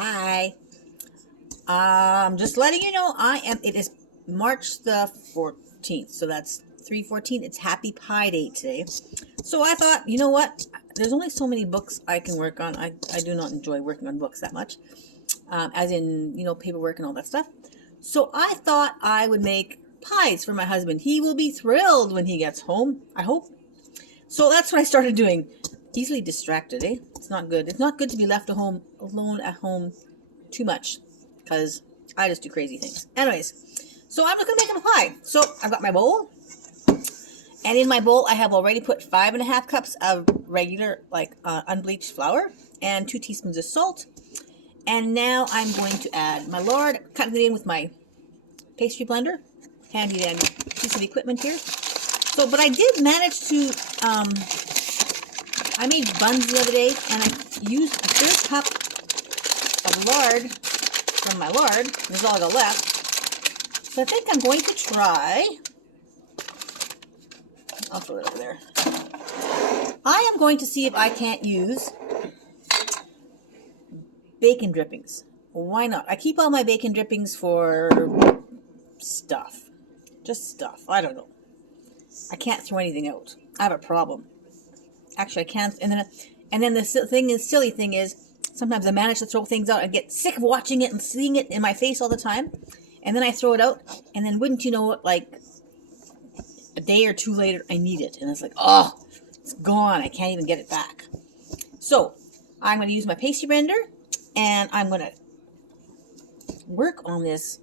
Hi. Just letting you know it is March the 14th. So that's 3/14. It's Happy Pie Day today. So I thought, you know what? There's only so many books I can work on. I do not enjoy working on books that much. As in, paperwork and all that stuff. So I thought I would make pies for my husband. He will be thrilled when he gets home, I hope. So that's what I started doing. Easily distracted, eh? It's not good. It's not good to be left alone at home too much, because I just do crazy things. Anyways, so I'm just going to make him a pie. So I've got my bowl, and in my bowl I have already put 5.5 cups of regular, unbleached flour, and 2 teaspoons of salt. And now I'm going to add my lard, cut it in with my pastry blender. Handy dandy piece of equipment here. So, but I did manage to, I made buns the other day, and I used a 1/3 cup of lard from my lard. There's all I got left. So I think I'm going to try, I'll throw it over there. I am going to see if I can't use bacon drippings. Why not? I keep all my bacon drippings for stuff. Just stuff. I don't know. I can't throw anything out. I have a problem. Actually, I can't. And then the silly thing is, sometimes I manage to throw things out and get sick of watching it and seeing it in my face all the time. And then I throw it out. And then wouldn't you know it, like a day or two later, I need it. And it's like, oh, it's gone. I can't even get it back. So I'm going to use my pastry blender. And I'm going to work on this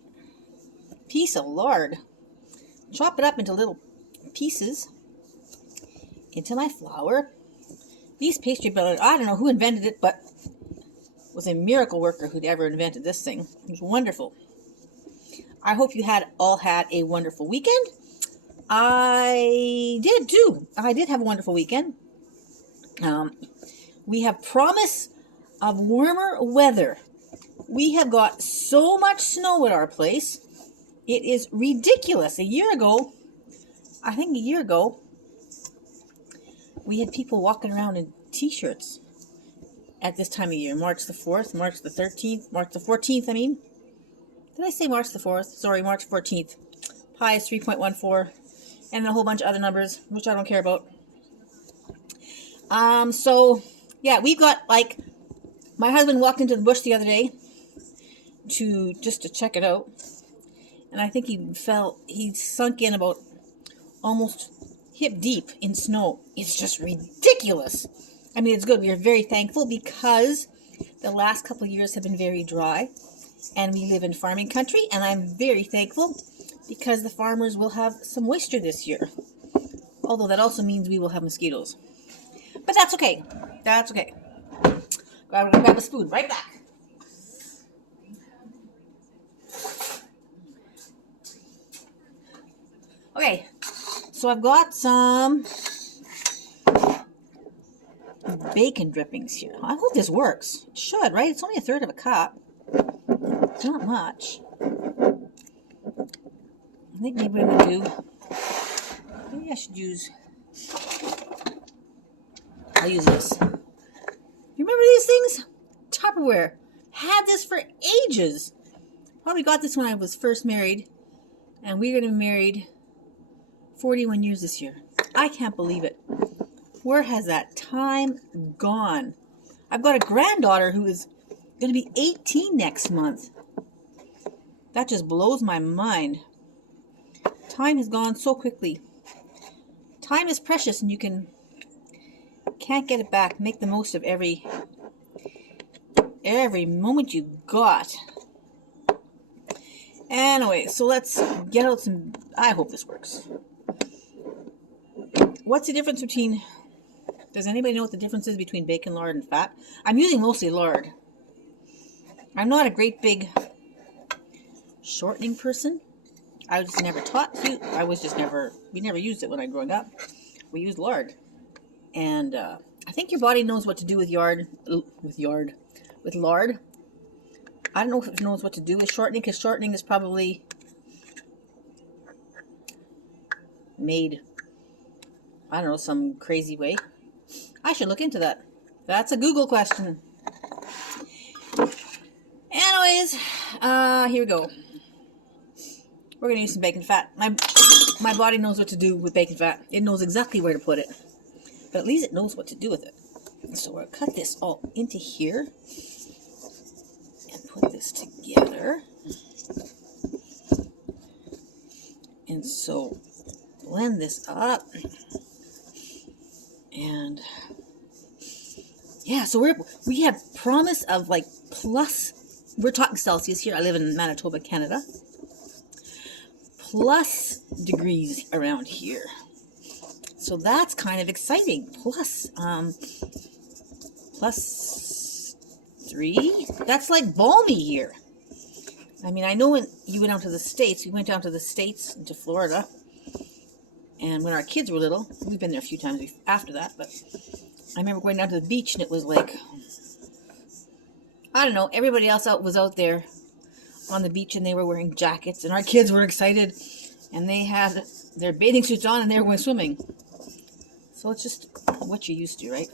piece of lard. Chop it up into little pieces into my flour. These pastry blenders, I don't know who invented it, but it was a miracle worker who'd ever invented this thing. It was wonderful. I hope you all had a wonderful weekend. I did too. I did have a wonderful weekend. We have promise of warmer weather. We have got so much snow at our place. It is ridiculous. I think a year ago, we had people walking around in t-shirts at this time of year. March the 4th, March the 13th, March the 14th, I mean. Did I say March the 4th? Sorry, March 14th. Pi is 3.14, and a whole bunch of other numbers, which I don't care about. So, yeah, we've got, my husband walked into the bush the other day just to check it out. And I think he sunk in about almost hip deep in snow. It's just ridiculous. I mean, it's good. We are very thankful because the last couple of years have been very dry. And we live in farming country. And I'm very thankful because the farmers will have some moisture this year. Although that also means we will have mosquitoes. But that's okay. That's okay. Grab a spoon. Right back. Okay, so I've got some bacon drippings here. I hope this works. It should, right? It's only 1/3 of a cup. It's not much. I think maybe what I'm going to do, maybe I should I'll use this. You remember these things? Tupperware. Had this for ages. Probably got this when I was first married, and we're going to be married 41 years this year. I can't believe it. Where has that time gone? I've got a granddaughter who is going to be 18 next month. That just blows my mind. Time has gone so quickly. Time is precious, and you can't get it back. Make the most of every moment you got. Anyway, so let's get out some. I hope this works. What's the difference between, does anybody know what the difference is between bacon, lard, and fat? I'm using mostly lard. I'm not a great big shortening person. I was never taught to. We never used it when I growing up. We used lard. And I think your body knows what to do with lard. I don't know if it knows what to do with shortening, because shortening is probably made, I don't know, some crazy way. I should look into that. That's a Google question. Here we go. We're gonna use some bacon fat. My body knows what to do with bacon fat. It knows exactly where to put it, but at least it knows what to do with it. So we're gonna cut this all into here and put this together. And so blend this up. And yeah, so we have promise of like plus, we're talking Celsius here. I live in Manitoba, Canada. Plus degrees around here. So that's kind of exciting. Plus 3. That's like balmy here. I mean, I know when you went out to the States, we went down to the States, to Florida. And when our kids were little, we've been there a few times after that, but I remember going down to the beach and it was like, I don't know, everybody else was out there on the beach and they were wearing jackets and our kids were excited and they had their bathing suits on and they were going swimming. So it's just what you're used to, right?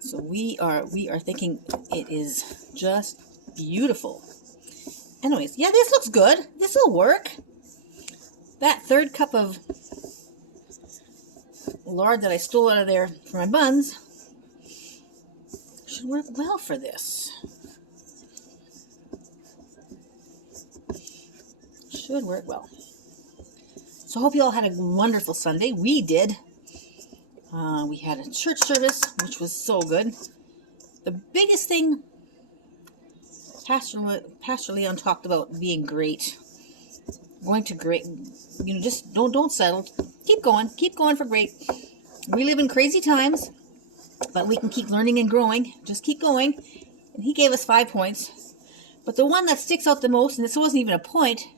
So we are thinking it is just beautiful. Anyways, yeah, this looks good. This will work. That 1/3 cup of lard that I stole out of there for my buns should work well for this. Should work well. So I hope you all had a wonderful Sunday. We did. We had a church service, which was so good. The biggest thing Pastor Leon talked about being great. Going to great, you know, just don't settle. Keep going for great. We live in crazy times, but we can keep learning and growing. Just keep going. And he gave us 5 points. But the one that sticks out the most, and this wasn't even a point,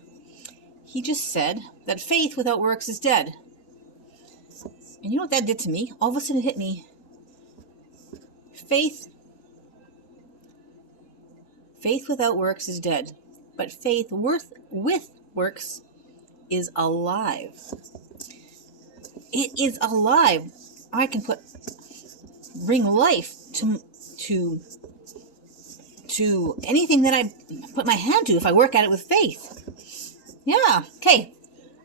he just said that faith without works is dead. And you know what that did to me? All of a sudden it hit me. Faith without works is dead, but faith with works is alive. It is alive. I can bring life to anything that I put my hand to if I work at it with faith. Yeah. Okay.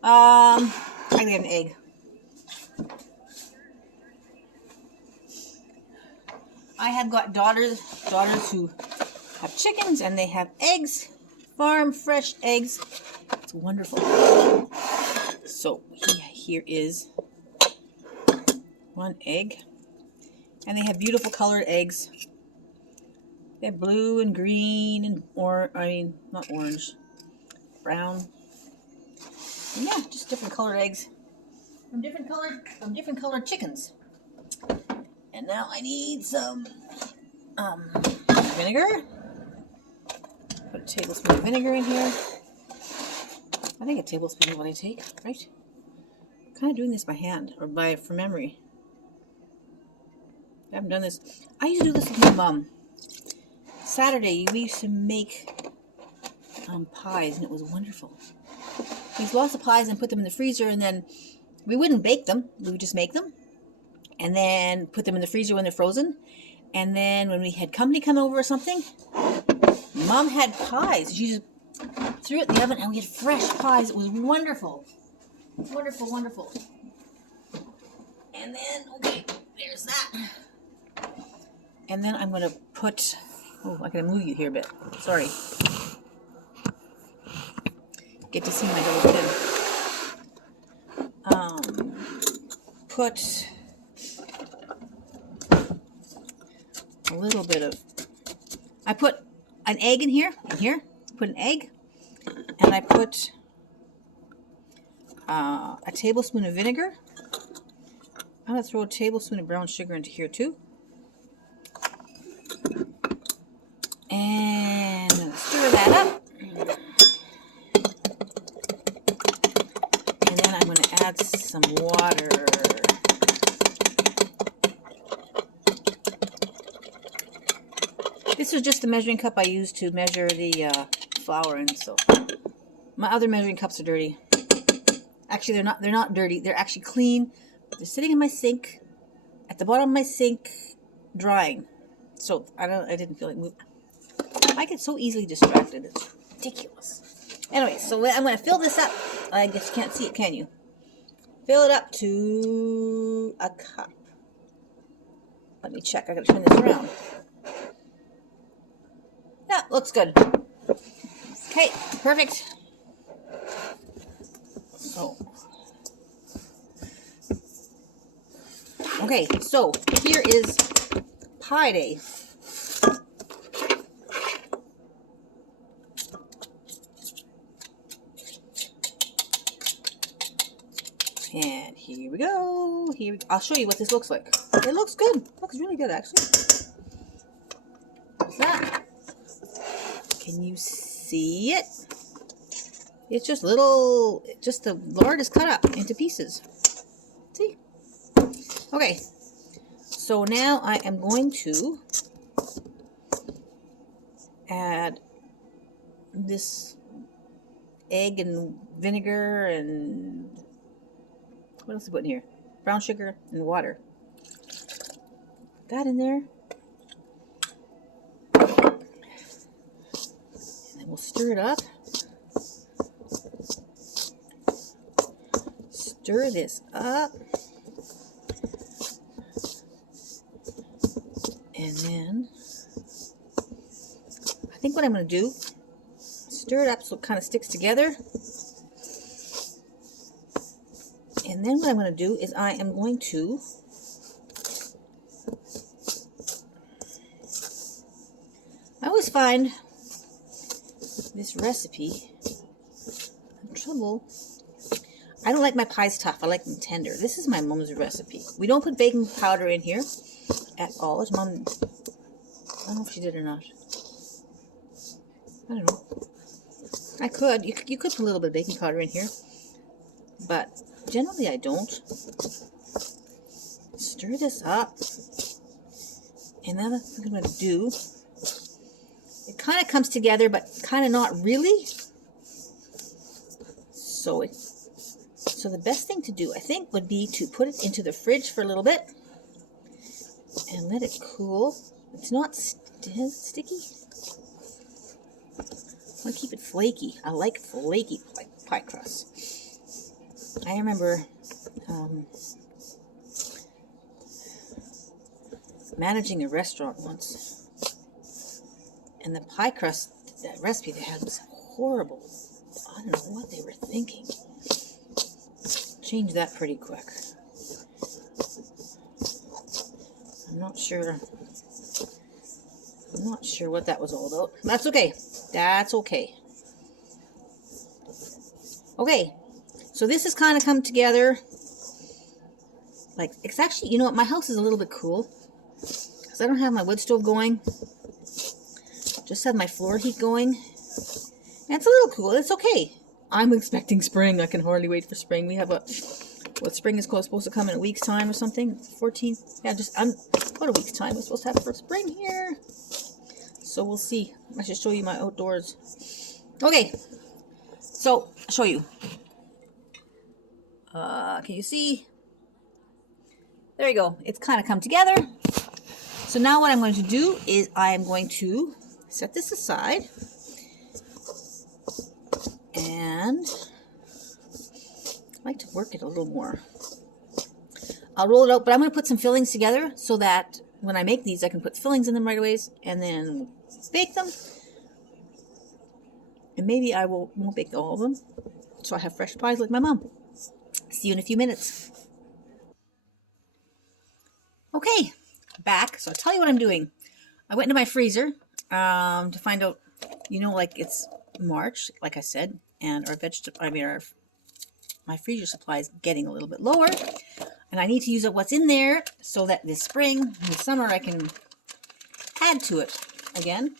I gotta get an egg. I have got daughters who have chickens and they have eggs, farm fresh eggs. It's wonderful. So here is 1 egg, and they have beautiful colored eggs. They have blue and green and not orange, brown. And yeah, just different colored eggs from different colored chickens. And now I need some vinegar. Put a tablespoon of vinegar in here. I think a tablespoon is what I take, right? I'm kind of doing this by hand or from memory. I haven't done this. I used to do this with my mom. Saturday, we used to make pies, and it was wonderful. We used lots of pies and put them in the freezer, and then we wouldn't bake them. We would just make them, and then put them in the freezer when they're frozen. And then when we had company come over or something, Mom had pies. She just threw it in the oven, and we had fresh pies. It was wonderful. Wonderful, wonderful. And then, okay, there's that. And then I'm going to put... Oh, I gotta move you here a bit. Sorry. Get to see my double pin. Put a little bit of... I put an egg in here. Put an egg. And I put a tablespoon of vinegar. I'm going to throw a tablespoon of brown sugar into here too. And stir that up. And then I'm going to add some water. This was just the measuring cup I used to measure the flour in, so my other measuring cups are dirty. Actually, they're not dirty. They're actually clean. They're sitting in my sink, at the bottom of my sink, drying. So I didn't feel like moving. I get so easily distracted. It's ridiculous. Anyway, so I'm going to fill this up. I guess you can't see it, can you? Fill it up to a cup. Let me check. I got to turn this around. Yeah, looks good. Okay, perfect. So, okay, so here is pie day. And here we go. I'll show you what this looks like. It looks good. It looks really good, actually. What's that? Can you see it? It's just the lard is cut up into pieces. See? Okay. So now I am going to add this egg and vinegar and what else is put in here? Brown sugar and water. Put that in there. And then we'll stir it up. Stir this up. And then I think what I'm going to do, stir it up so it kind of sticks together. And then what I'm going to do is I am going to I always find this recipe in trouble. I don't like my pies tough. I like them tender. This is my mom's recipe. We don't put baking powder in here at all. It's mom. I don't know if she did or not. I don't know. I could. You could put a little bit of baking powder in here, but generally I don't. Stir this up, and then what I'm going to do. It kind of comes together, but kind of not really. So the best thing to do, I think, would be to put it into the fridge for a little bit and let it cool. It's not sticky. I want to keep it flaky. I like flaky pie crusts. I remember managing a restaurant once, and the pie crust recipe they had was horrible. I don't know what they were thinking. Change that pretty quick. I'm not sure what that was all about. That's okay. That's okay. Okay, so this has kind of come together. Like, it's actually, you know what, my house is a little bit cool because I don't have my wood stove going. Just have my floor heat going. And it's a little cool. It's okay. I'm expecting spring. I can hardly wait for spring. We have spring is supposed to come in a week's time or something. 14th. Yeah, what a week's time we're supposed to have for spring here. So we'll see. I should show you my outdoors. Okay. So, I'll show you. Can you see? There you go. It's kind of come together. So now what I'm going to do is I am going to set this aside. And I like to work it a little more. I'll roll it out, but I'm going to put some fillings together so that when I make these, I can put fillings in them right away and then bake them. And maybe I won't bake all of them, so I have fresh pies like my mom. See you in a few minutes. Okay, back. So I'll tell you what I'm doing. I went into my freezer to find out, like it's March, like I said, and my freezer supply is getting a little bit lower, and I need to use up what's in there so that this spring and summer I can add to it again.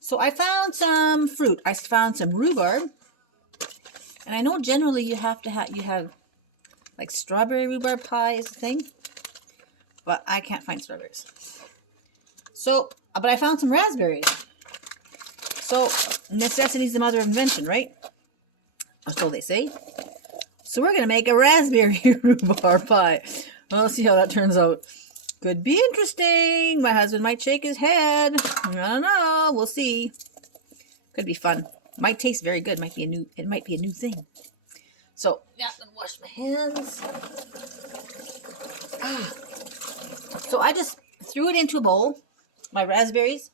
So I found some fruit. I found some rhubarb, and I know generally you have like strawberry rhubarb pie is a thing, but I can't find strawberries. So, but I found some raspberries. So, necessity is the mother of invention, right? Or so they say. So we're going to make a raspberry rhubarb pie. Well, let's see how that turns out. Could be interesting. My husband might shake his head. I don't know. We'll see. Could be fun. Might taste very good. It might be a new thing. So, yeah, I'm gonna wash my hands. So I just threw it into a bowl. My raspberries.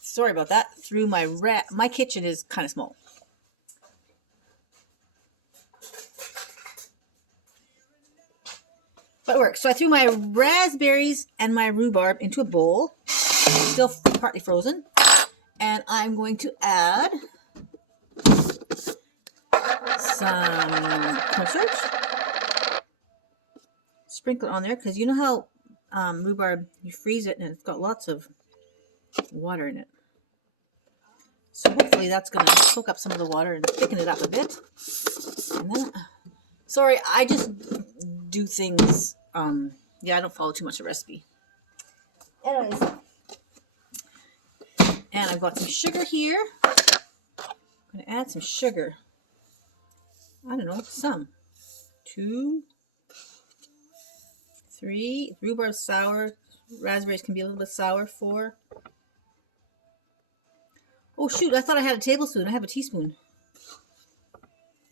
Sorry about that. Threw my kitchen is kind of small. But it works. So I threw my raspberries and my rhubarb into a bowl. Still partly frozen. And I'm going to add some cornstarch. Sprinkle it on there because you know how rhubarb, you freeze it and it's got lots of water in it. So hopefully that's going to soak up some of the water and thicken it up a bit. And then, sorry, I just do things, yeah, I don't follow too much of a recipe. Anyways, and I've got some sugar here. I'm going to add some sugar. I don't know, some. 2, 3. Rhubarb's sour. Raspberries can be a little bit sour. 4. Oh shoot, I thought I had a tablespoon. I have a teaspoon.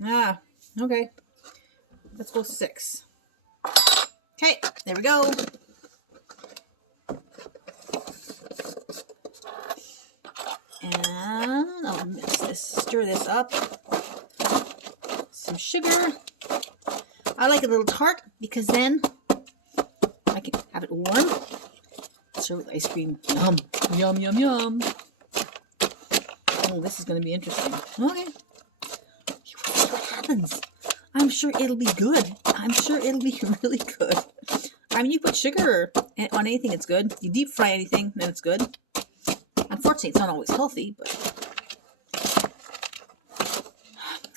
Ah, okay. Let's go 6. Okay, there we go. And I'll mix this, stir this up. Some sugar. I like it a little tart because then I can have it warm. Serve with ice cream. Yum, yum, yum, yum. Oh, this is going to be interesting. Okay. Let's see what happens. I'm sure it'll be good. I'm sure it'll be really good. I mean, you put sugar on anything, it's good. You deep fry anything, then it's good. Unfortunately, it's not always healthy, but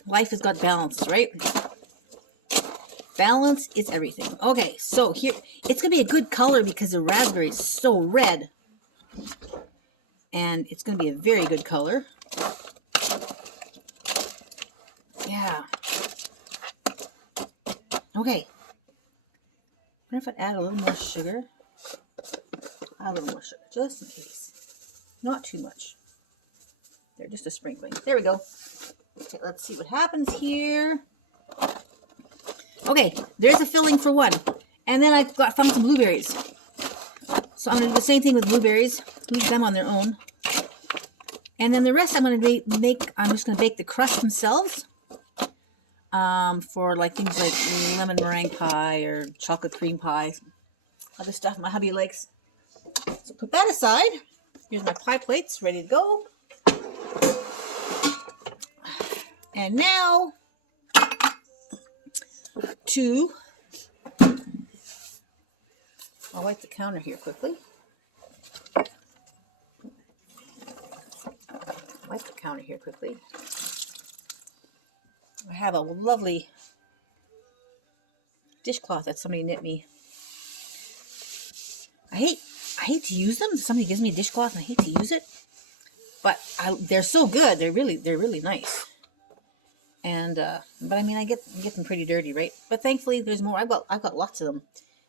life has got balance, right? Balance is everything. Okay, so here, it's going to be a good color because the raspberry is so red. And it's going to be a very good color. Yeah. Okay. I wonder if I'd add a little more sugar. Add a little more sugar, just in case. Not too much. There, just a sprinkling. There we go. Okay, let's see what happens here. Okay, there's a filling for one. And then I found some blueberries. So I'm going to do the same thing with blueberries. Leave them on their own. And then the rest I'm going to I'm just going to bake the crust themselves. For like things like lemon meringue pie or chocolate cream pie. Other stuff my hubby likes. So put that aside. Here's my pie plates ready to go. And now I'll wipe the counter here quickly. I have a lovely dishcloth that somebody knit me. I hate to use them. Somebody gives me a dishcloth and I hate to use it, but they're so good. They're really nice. And but I mean, I get them pretty dirty, right? But thankfully, there's more. I've got lots of them.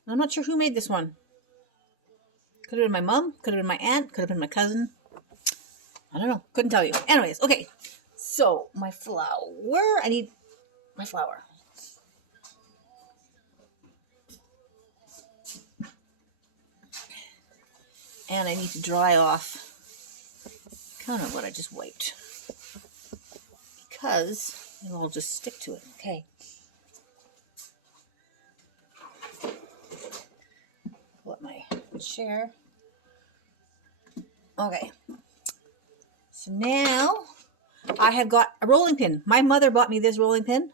And I'm not sure who made this one. Could have been my mom. Could have been my aunt. Could have been my cousin. I don't know. Couldn't tell you. Anyways, okay. So my flour. I need my flour. And I need to dry off kind of what I just wiped, because it'll all just stick to it. Okay. Pull up my chair. Okay. So now I have got a rolling pin. My mother bought me this rolling pin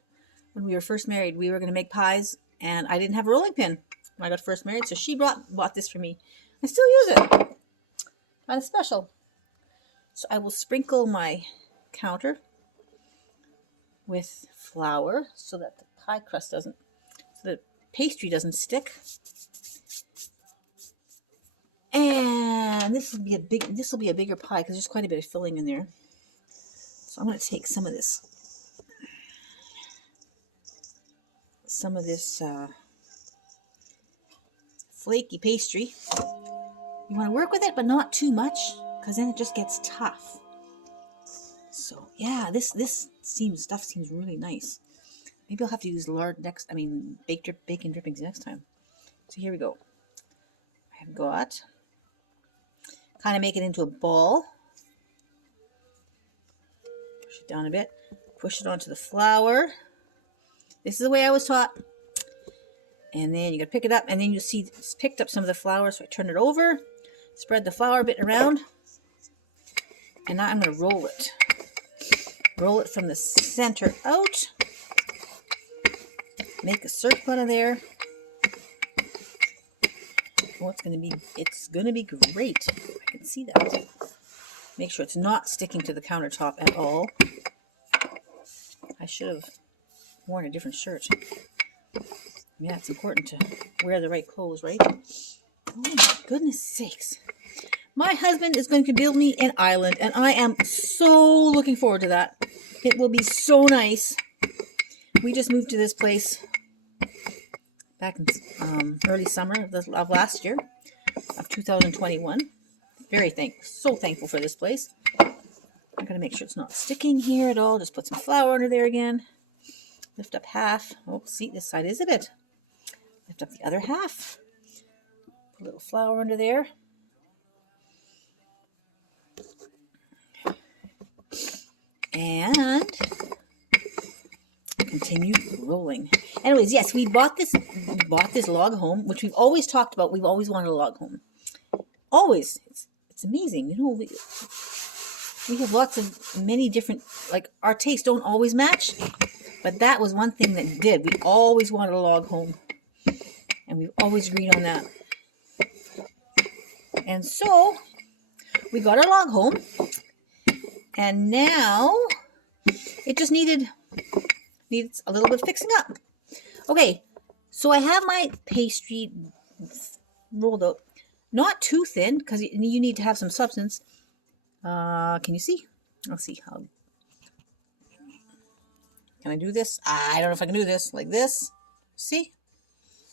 when we were first married. We were going to make pies, and I didn't have a rolling pin when I got first married, so she bought this for me. I still use it. Kind of special. So I will sprinkle my counter with flour so that the pie crust so the pastry doesn't stick. And this will be a bigger pie because there's quite a bit of filling in there. So I'm going to take some of this some of this flaky pastry. You want to work with it, but not too much, because then it just gets tough. So yeah, this stuff seems really nice. Maybe I'll have to use lard next. I mean, bacon drippings next time. So here we go. I've got, kind of make it into a ball. Push it down a bit. Push it onto the flour. This is the way I was taught. And then you gotta pick it up, and then you see it's picked up some of the flour, so I turn it over, spread the flour a bit around, and now I'm gonna roll it. Roll it from the center out. Make a circle out of there. Oh, it's gonna be great. I can see that. Make sure it's not sticking to the countertop at all. I should have worn a different shirt. Yeah, it's important to wear the right clothes, right? Oh my goodness sakes. My husband is going to build me an island, and I am so looking forward to that. It will be so nice. We just moved to this place back in early summer of last year, of 2021. So thankful for this place. I'm going to make sure it's not sticking here at all. Just put some flour under there again. Lift up half. Oh, see, this side is a bit. Lift up the other half. Put a little flour under there. And continue rolling. Anyways, yes, we bought this log home, which we've always talked about. We've always wanted a log home. Always. It's amazing. You know, we have many different, like, our tastes don't always match, but that was one thing that did. We always wanted a log home, and we've always agreed on that. And so we got our log home, and now it just needs a little bit of fixing up. Okay, so I have my pastry rolled out, not too thin, because you need to have some substance. Can you see? Let's see how. Can I do this? I don't know if I can do this like this. See?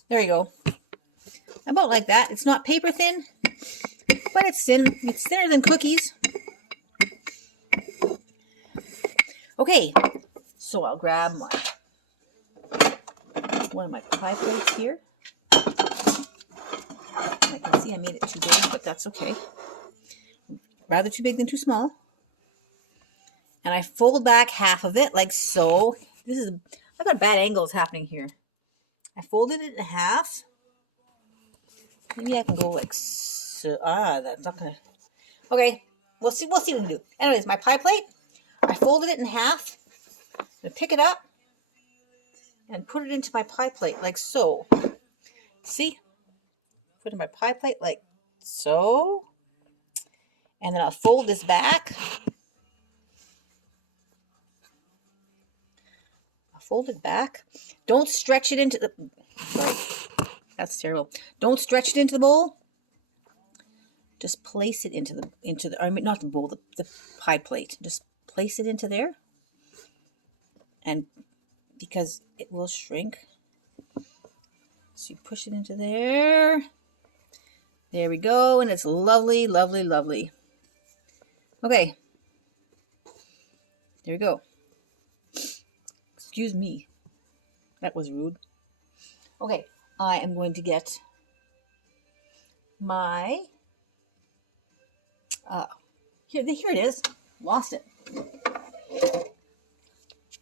There you go. About like that. It's not paper thin, but it's thin. It's thinner than cookies. Okay, so I'll grab one of my pie plates here. I can see I made it too big, but that's okay. Rather too big than too small. And I fold back half of it like so. I've got bad angles happening here. I folded it in half. Maybe I can go like so. That's not gonna. Okay, we'll see what we can do. Anyways, my pie plate. I folded it in half. I'm gonna pick it up and put it into my pie plate like so. See? Put it in my pie plate like so. And then I'll fold this back. I'll fold it back. Don't stretch it into the. Sorry, that's terrible. Don't stretch it into the bowl. Just place it into the. I mean, not the bowl, the pie plate. Just place it into there. And because it will shrink, so you push it into there. There we go, and it's lovely, lovely, lovely. Okay, there we go. Excuse me, that was rude. Okay, I am going to get my, here it is, lost it.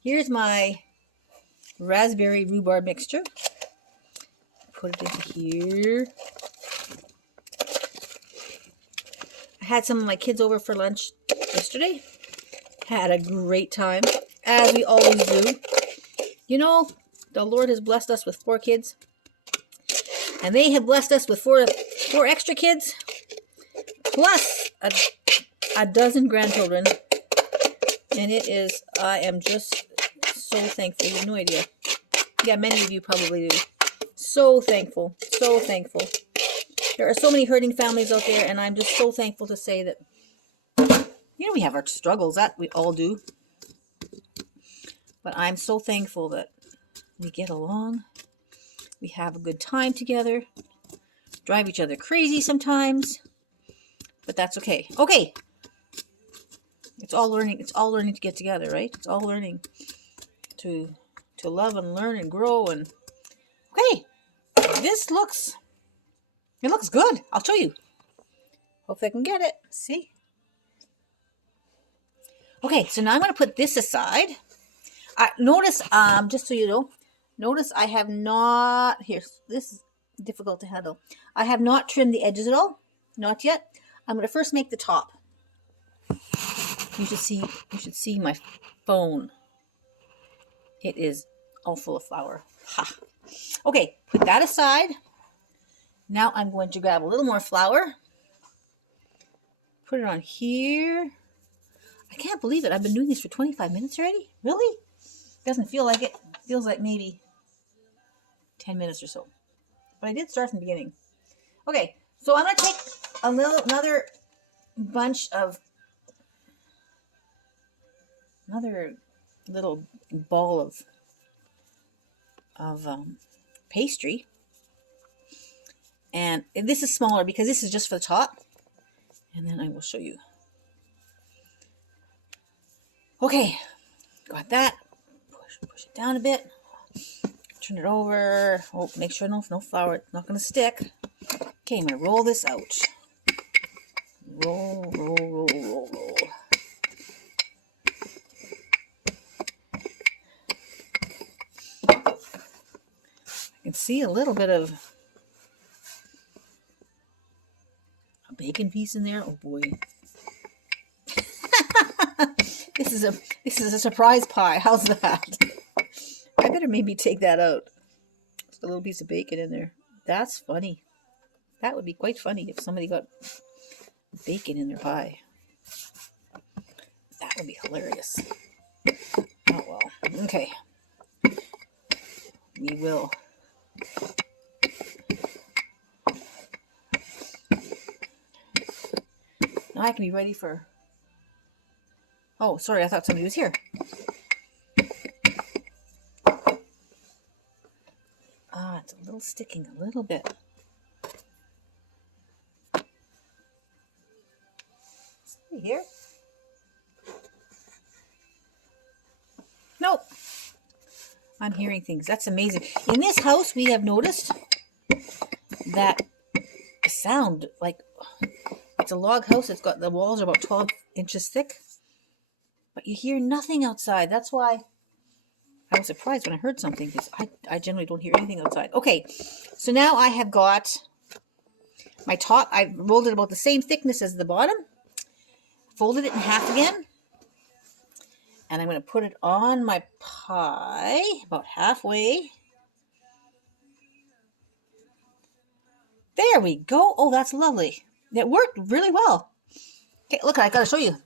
Here's my raspberry rhubarb mixture. Put it into here. I had some of my kids over for lunch yesterday. Had a great time, as we always do. You know, the Lord has blessed us with 4 kids. And they have blessed us with four extra kids. Plus a dozen grandchildren. And I am just so thankful. You have no idea. Yeah, many of you probably do. So thankful. So thankful. There are so many hurting families out there, and I'm just so thankful to say that, you know, we have our struggles, that we all do. But I'm so thankful that We get along. We have a good time together. Drive each other crazy sometimes. But that's okay. Okay. It's all learning. It's all learning to get together, right? It's all learning to love and learn and grow. And okay, this looks good. I'll show you. Hope I can get it. See? Okay, so now I'm going to put this aside. Notice, just so you know, notice I have not, here, this is difficult to handle. I have not trimmed the edges at all. Not yet. I'm going to first make the top. You should see my phone. It is all full of flour. Ha. Okay, put that aside. Now I'm going to grab a little more flour. Put it on here. I can't believe it. I've been doing this for 25 minutes already. Really? Doesn't feel like it. Feels like maybe 10 minutes or so. But I did start from the beginning. Okay, so I'm going to take another bunch of, another little ball of pastry. And this is smaller because this is just for the top. And then I will show you. Okay, got that. Push it down a bit. Turn it over. Oh, make sure no flour. It's not going to stick. Okay, I'm going to roll this out. Roll, roll, roll, roll, roll. I can see a little bit of a bacon piece in there. Oh boy. This is a surprise pie. How's that? I better maybe take that out. Just a little piece of bacon in there. That's funny. That would be quite funny if somebody got bacon in their pie. That would be hilarious. Oh well. Okay. We will. Now I can be ready for... Oh, sorry, I thought somebody was here. Ah, it's a little sticking, a little bit. See here? Nope. I'm hearing things. That's amazing. In this house, we have noticed that sound, like, it's a log house. It's got, the walls are about 12 inches thick. But you hear nothing outside. That's why I was surprised when I heard something, because I generally don't hear anything outside. Okay, so now I have got my top. I rolled it about the same thickness as the bottom. Folded it in half again. And I'm going to put it on my pie about halfway. There we go. Oh, that's lovely. It worked really well. Okay, look, I got to show you.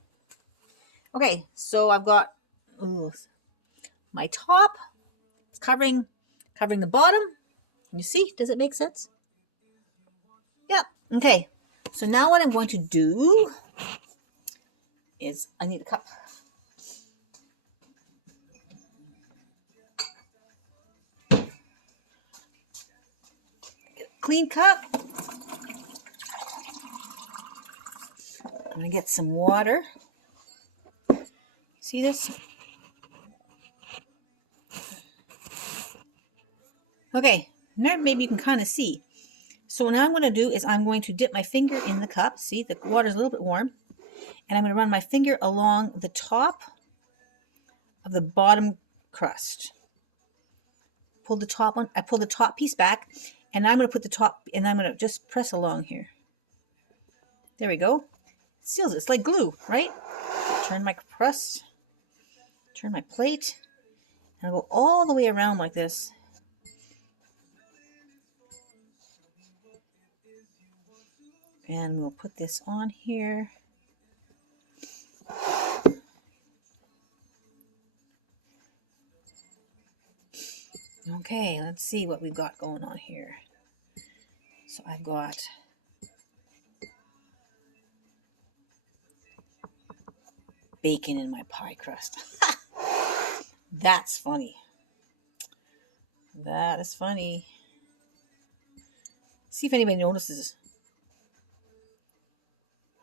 Okay, so I've got my top. It's covering the bottom. You see? Does it make sense? Yep. Okay. So now what I'm going to do is I need a cup. Get a clean cup. I'm going to get some water. See this? Okay, now maybe you can kind of see. So what I'm going to do is I'm going to dip my finger in the cup. See, the water is a little bit warm. And I'm going to run my finger along the top of the bottom crust. Pull the top one. I pull the top piece back. And I'm going to put the top, and I'm going to just press along here. There we go. It seals it. It's like glue, right? Turn my crust. Turn my plate. And I'll go all the way around like this. And we'll put this on here. Okay, let's see what we've got going on here. So I've got bacon in my pie crust. That's funny. That is funny. See if anybody notices.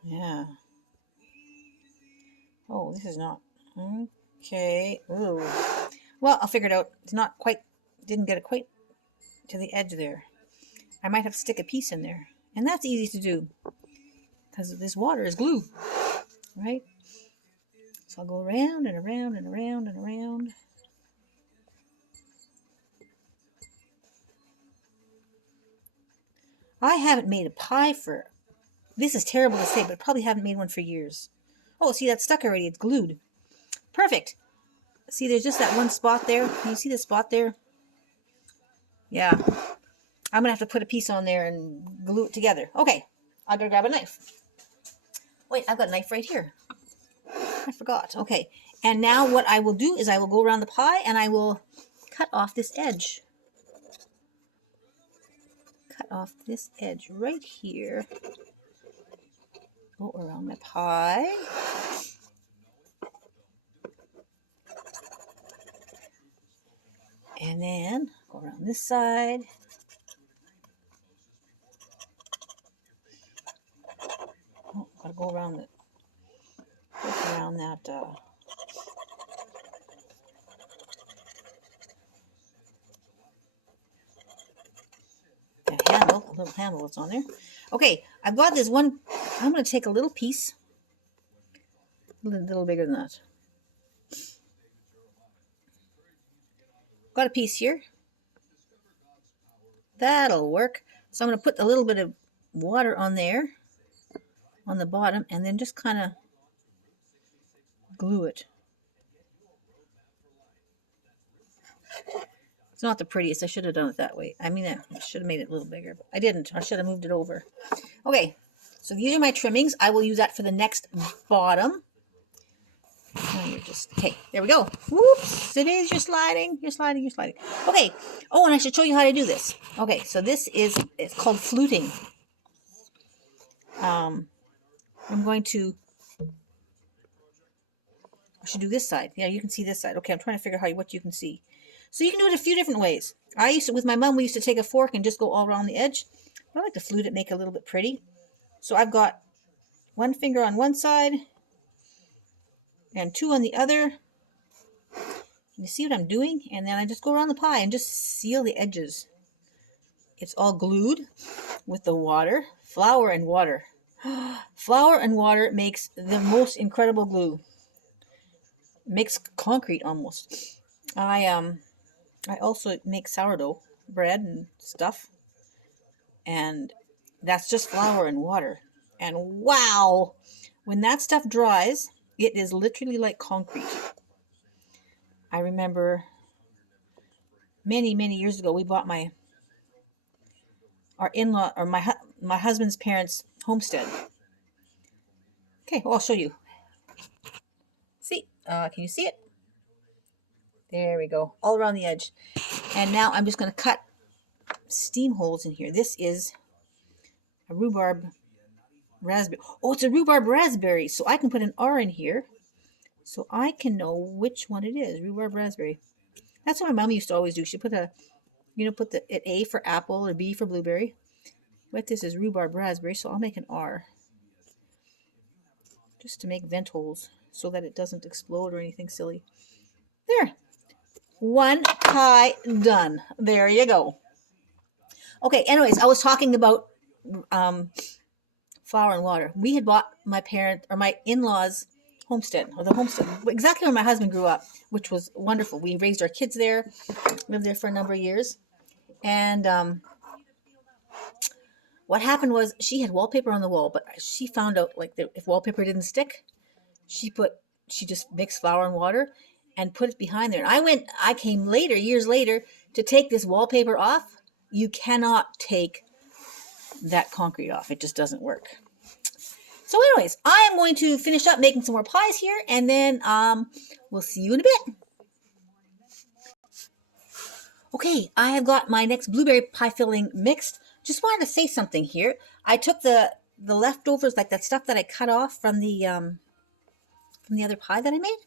Yeah. Oh, this is not. Okay. Ooh. Well, I'll figure it out. It's not quite, didn't get it quite to the edge there. I might have to stick a piece in there. And that's easy to do because this water is glue, right? So I'll go around and around and around and around. I haven't made a pie for, this is terrible to say, but I probably haven't made one for years. Oh, see, that's stuck already. It's glued. Perfect. See, there's just that one spot there. Can you see the spot there? Yeah. I'm going to have to put a piece on there and glue it together. Okay. I gotta grab a knife. Wait, I've got a knife right here. I forgot. Okay. And now what I will do is I will go around the pie and I will cut off this edge. Cut off this edge right here. Go around my pie. And then go around this side. Oh, gotta go around it. Around that. That handle, a little handle that's on there. Okay, I've got this one. I'm going to take a little piece, a little bigger than that. Got a piece here. That'll work. So I'm going to put a little bit of water on there, on the bottom, and then just kind of glue it. It's not the prettiest. I should have done it that way. I mean, I should have made it a little bigger, but I didn't. I should have moved it over. Okay, so these are my trimmings. I will use that for the next bottom. Oh, you're just, okay, there we go. Whoops, it is, you're sliding, you're sliding, you're sliding. Okay, oh, and I should show you how to do this. Okay, so this is, it's called fluting. I'm going to, I should do this side. Yeah, you can see this side. Okay, I'm trying to figure out what you can see. So you can do it a few different ways. I used to, with my mom, we used to take a fork and just go all around the edge. I like to flute it, make it a little bit pretty. So I've got one finger on one side and two on the other. You see what I'm doing? And then I just go around the pie and just seal the edges. It's all glued with the water, flour and water. Flour and water makes the most incredible glue. It makes concrete almost. I also make sourdough bread and stuff. And that's just flour and water. And wow, when that stuff dries, it is literally like concrete. I remember many, many years ago, we bought our in-law, or my husband's parents' homestead. Okay, well, I'll show you. See, can you see it? There we go, all around the edge. And now I'm just going to cut steam holes in here. This is a rhubarb raspberry. Oh, it's a rhubarb raspberry. So I can put an R in here so I can know which one it is. Rhubarb raspberry. That's what my mom used to always do. She put a, put the A for apple or B for blueberry. But this is rhubarb raspberry, so I'll make an R. Just to make vent holes so that it doesn't explode or anything silly. There. One pie done. There you go. Okay, anyways, I was talking about flour and water. We had bought my in-laws' homestead, or the homestead, exactly where my husband grew up, which was wonderful. We raised our kids there, lived there for a number of years. And what happened was she had wallpaper on the wall, but she found out if wallpaper didn't stick, she just mixed flour and water and put it behind there. And I came later, years later, to take this wallpaper off. You cannot take that concrete off. It just doesn't work. So anyways, I am going to finish up making some more pies here, and then we'll see you in a bit. Okay, I have got my next blueberry pie filling mixed. Just wanted to say something here. I took the leftovers, like that stuff that I cut off from the other pie that I made,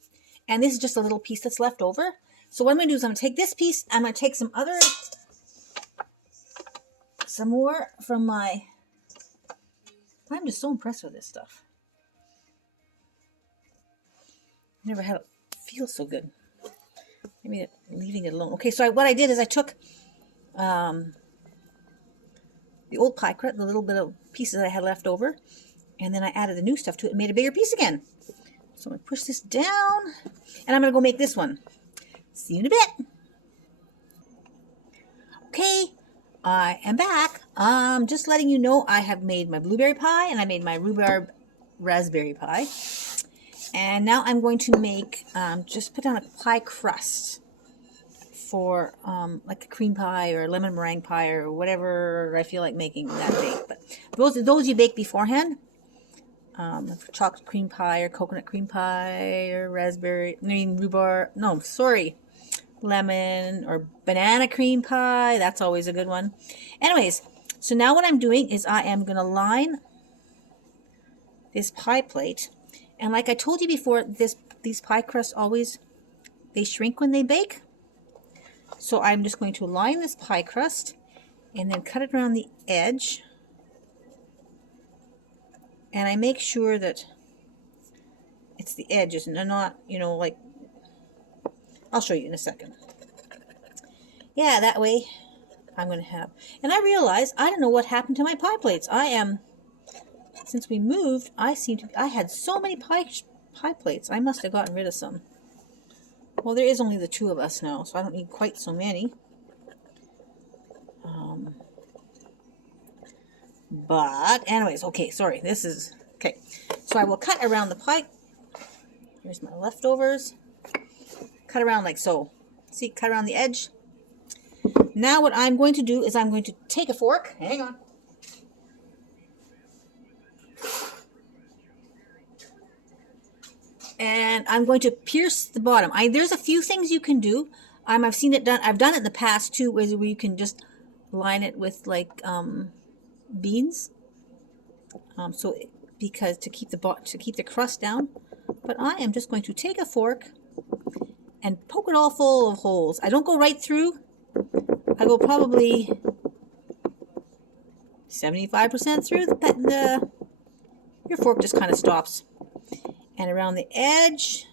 and this is just a little piece that's left over. So what I'm going to do is I'm going to take this piece. I'm going to take some more from my... I'm just so impressed with this stuff. Never had it feel so good. Maybe leaving it alone. Okay, so what I did is I took the old pie crust, the little bit of pieces that I had left over, and then I added the new stuff to it and made a bigger piece again. So I'm going to push this down, and I'm going to go make this one. See you in a bit. Okay, I am back. Just letting you know I have made my blueberry pie and I made my rhubarb raspberry pie. And now I'm going to make, just put down a pie crust for like a cream pie or lemon meringue pie or whatever I feel like making that day. But those you bake beforehand. Chocolate cream pie or coconut cream pie or rhubarb, lemon or banana cream pie. That's always a good one. Anyways, so now what I'm doing is I am going to line this pie plate. And like I told you before, these pie crusts they shrink when they bake. So I'm just going to line this pie crust and then cut it around the edge. And I make sure that it's the edges and they're not, like, I'll show you in a second. Yeah, that way I'm going to have, and I realized, I don't know what happened to my pie plates. Since we moved, I had so many pie plates. I must have gotten rid of some. Well, there is only the two of us now, so I don't need quite so many. But anyways, okay, sorry, okay. So I will cut around the pie. Here's my leftovers. Cut around like so. See, cut around the edge. Now what I'm going to do is I'm going to take a fork. Hang on. And I'm going to pierce the bottom. There's a few things you can do. I've seen it done. I've done it in the past too, where you can just line it with like beans. Because to keep the crust down. But I am just going to take a fork and poke it all full of holes. I don't go right through. I go probably 75% through your fork just kind of stops. And around the edge.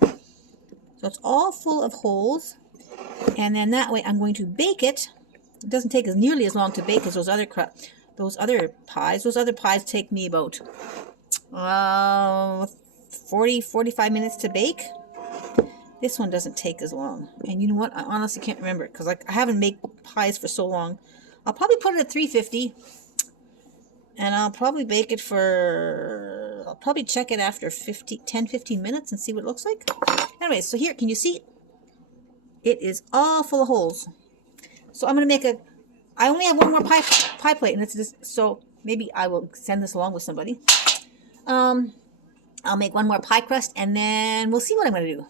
So it's all full of holes. And then that way I'm going to bake it. It doesn't take nearly as long to bake as those other pies. Those other pies take me about 40-45 minutes to bake. This one doesn't take as long. And you know what? I honestly can't remember because I haven't made pies for so long. I'll probably put it at 350. And I'll probably bake it I'll probably check it after 10-15 minutes and see what it looks like. Anyways, so here, can you see? It is all full of holes. So I'm going to make I only have one more pie plate, and it's just, so maybe I will send this along with somebody. I'll make one more pie crust, and then we'll see what I'm going to do.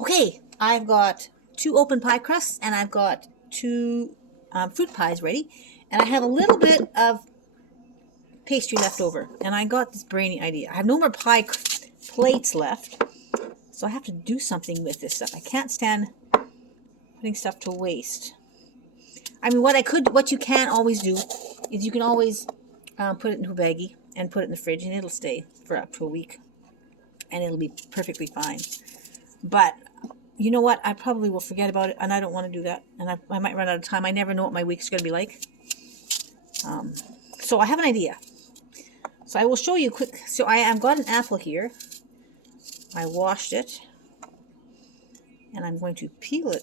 Okay, I've got 2 open pie crusts, and I've got 2 fruit pies ready, and I have a little bit of pastry left over, and I got this brainy idea. I have no more pie plates left, so I have to do something with this stuff. I can't stand putting stuff to waste. I mean, what you can always do is you can always put it into a baggie and put it in the fridge, and it'll stay for up to a week, and it'll be perfectly fine. But you know what? I probably will forget about it, and I don't want to do that, and I might run out of time. I never know what my week's going to be like. So I have an idea. So I will show you quick. So I've got an apple here. I washed it, and I'm going to peel it